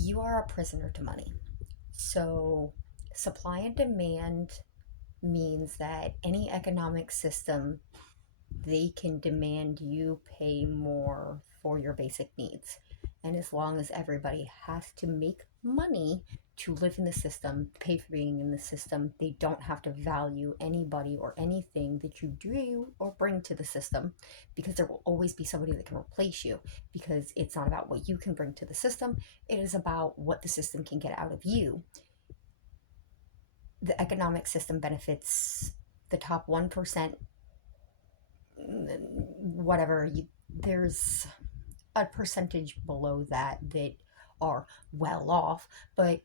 You are a prisoner to money. So, supply and demand means that any economic system, they can demand you pay more for your basic needs. And as long as everybody has to make money to live in the system, pay for being in the system, they don't have to value anybody or anything that you do or bring to the system, because there will always be somebody that can replace you, because it's not about what you can bring to the system, it is about what the system can get out of you. The economic system benefits the top 1%, whatever there's a percentage below that that are well off, but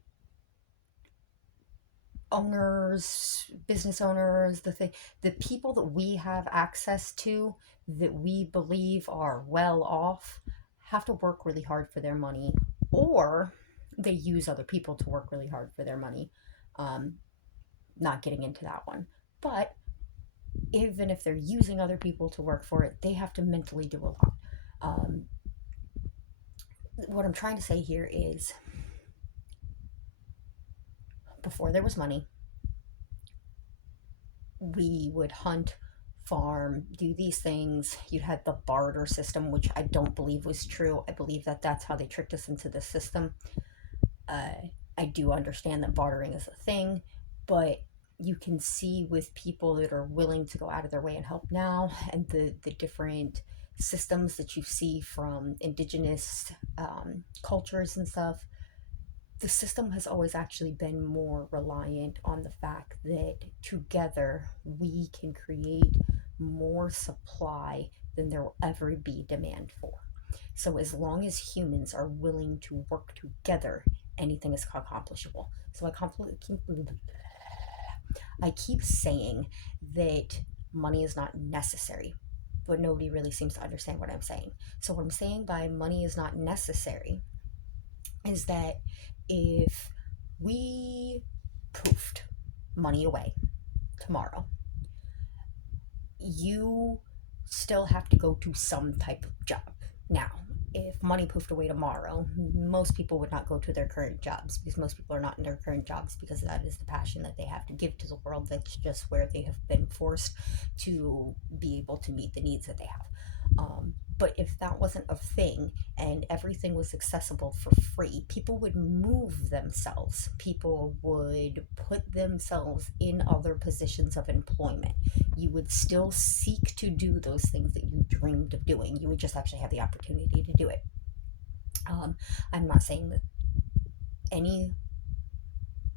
owners, business owners, the people that we have access to that we believe are well off have to work really hard for their money, or they use other people to work really hard for their money. um, Not getting into that one, but even if they're using other people to work for it, they have to mentally do a lot. um, what I'm trying to say here is, before there was money, we would hunt, farm, do these things. You had the barter system, which I don't believe was true. I believe that that's how they tricked us into the system. Uh, I do understand that bartering is a thing, but you can see with people that are willing to go out of their way and help now, and the different systems that you see from indigenous cultures and stuff, the system has always actually been more reliant on the fact that together we can create more supply than there will ever be demand for. So, as long as humans are willing to work together, anything is accomplishable. So, I keep saying that money is not necessary, but nobody really seems to understand what I'm saying. So, what I'm saying by money is not necessary is that if we poofed money away tomorrow, you still have to go to some type of job. Now, if money poofed away tomorrow, most people would not go to their current jobs, because most people are not in their current jobs because that is the passion that they have to give to the world. That's just where they have been forced to be able to meet the needs that they have. But if that wasn't a thing and everything was accessible for free, people would move themselves. People would put themselves in other positions of employment. You would still seek to do those things that you dreamed of doing. You would just actually have the opportunity to do it. I'm not saying that any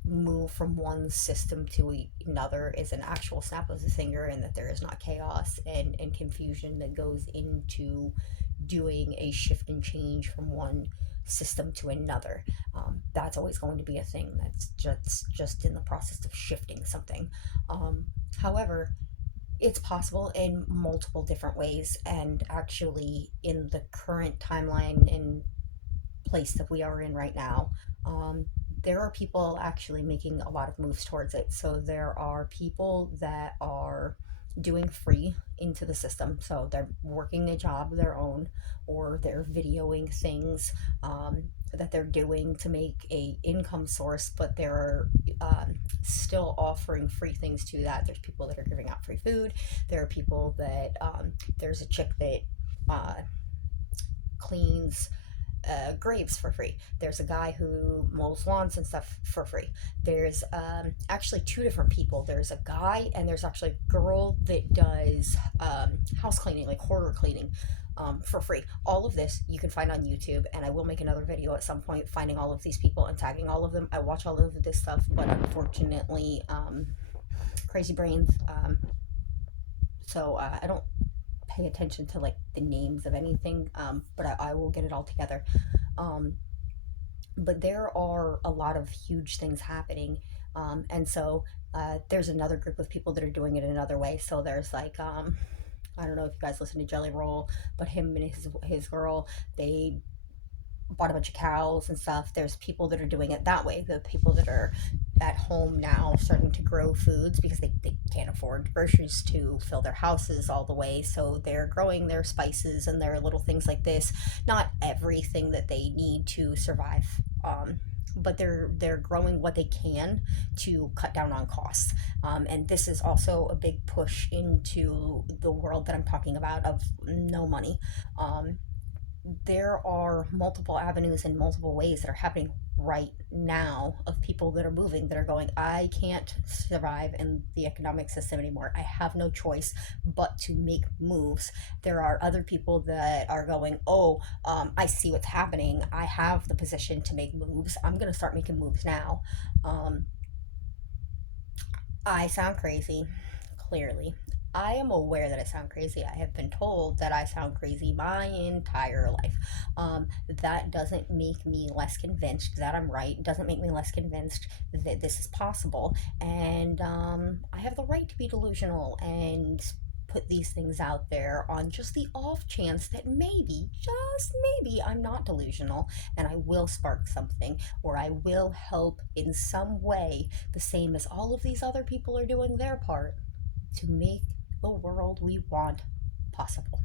move from one system to another is an actual snap of the finger, and that there is not chaos and confusion that goes into doing a shift and change from one system to another. That's always going to be a thing. That's just in the process of shifting something. However, it's possible in multiple different ways, and actually in the current timeline and place that we are in right now, there are people actually making a lot of moves towards it. So there are people that are doing free into the system. So they're working a job of their own, or they're videoing things that they're doing to make a income source, but they're still offering free things to that. There's people that are giving out free food. There are people that there's a chick that cleans graves for free. There's a guy who mows lawns and stuff for free. There's actually two different people. There's a guy and there's actually a girl that does house cleaning, like horror cleaning, for free. All of this you can find on YouTube, and I will make another video at some point finding all of these people and tagging all of them. I watch all of this stuff, but unfortunately, crazy brains. So I don't pay attention to like the names of anything, but I will get it all together. um, but there are a lot of huge things happening, and so there's another group of people that are doing it another way. So there's like, I don't know if you guys listen to Jelly Roll, but him and his girl, they bought a bunch of cows and stuff. There's people that are doing it that way. The people that are at home now starting to grow foods because they can't afford groceries to fill their houses all the way. So they're growing their spices and their little things like this. Not everything that they need to survive but they're growing what they can to cut down on costs. And this is also a big push into the world that I'm talking about of no money. Um, there are multiple avenues and multiple ways that are happening right now of people that are moving that are going, I can't survive in the economic system anymore, I have no choice but to make moves. There are other people that are going, oh, I see what's happening, I have the position to make moves, I'm going to start making moves now. um, I sound crazy, clearly. I am aware that I sound crazy. I have been told that I sound crazy my entire life. That doesn't make me less convinced that I'm right. Doesn't make me less convinced that this is possible. And I have the right to be delusional and put these things out there on just the off chance that maybe, just maybe, I'm not delusional and I will spark something, or I will help in some way, the same as all of these other people are doing their part to make the world we want possible.